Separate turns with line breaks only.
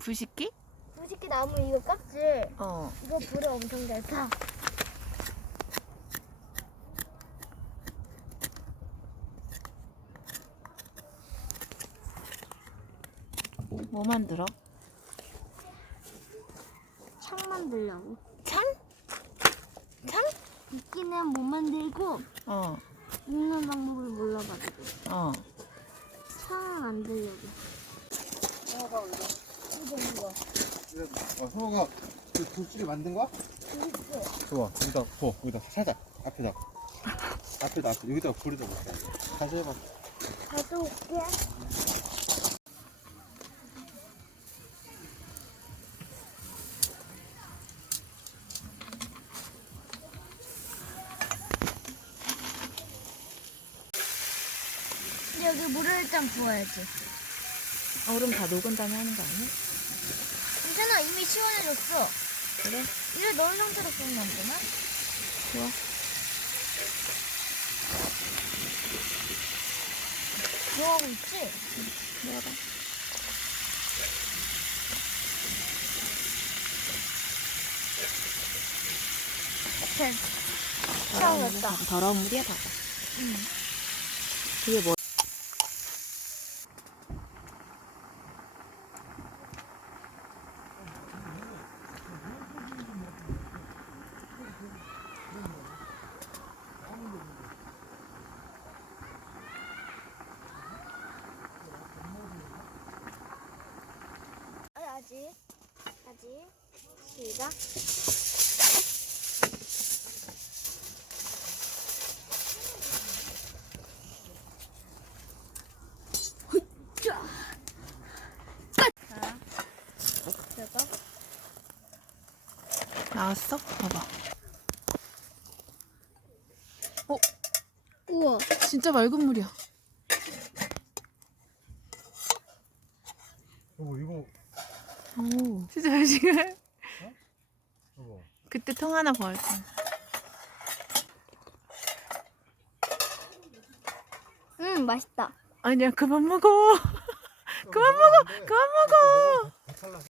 부식기?
부식기 나무 이거 깍지. 이거 불에 엄청 잘 타.
뭐 만들어?
창 만들려고.
창? 창?
이끼는 못 만들고 묶는 방법을 몰라가지고 창 만들려고.
성호가 그 돌줄이 만든 거야? 좋아. 여기다 부. 여기다 살짝 앞에다. 여기다 불에다 볼게. 다시 해봐.
가져올게. 여기 물을 일단 부어야지.
얼음 다 녹은 다음에 하는 거 아니야?
괜찮아, 이미 시원해졌어.
그래?
이제 넣은 상태로 부으면 안 되나?
좋아.
부어하고 있지?
뭐하다?
시원했다.
더러운 물이야, 봐봐. 그게 뭐?
아직. 시작. 됐어?
나왔어? 봐봐.
우와.
진짜 맑은 물이야.
이거.
오, 진짜 지금.
이거.
그때 통 하나 부었어.
맛있다.
아니야, 그만 먹어. 그만 먹어.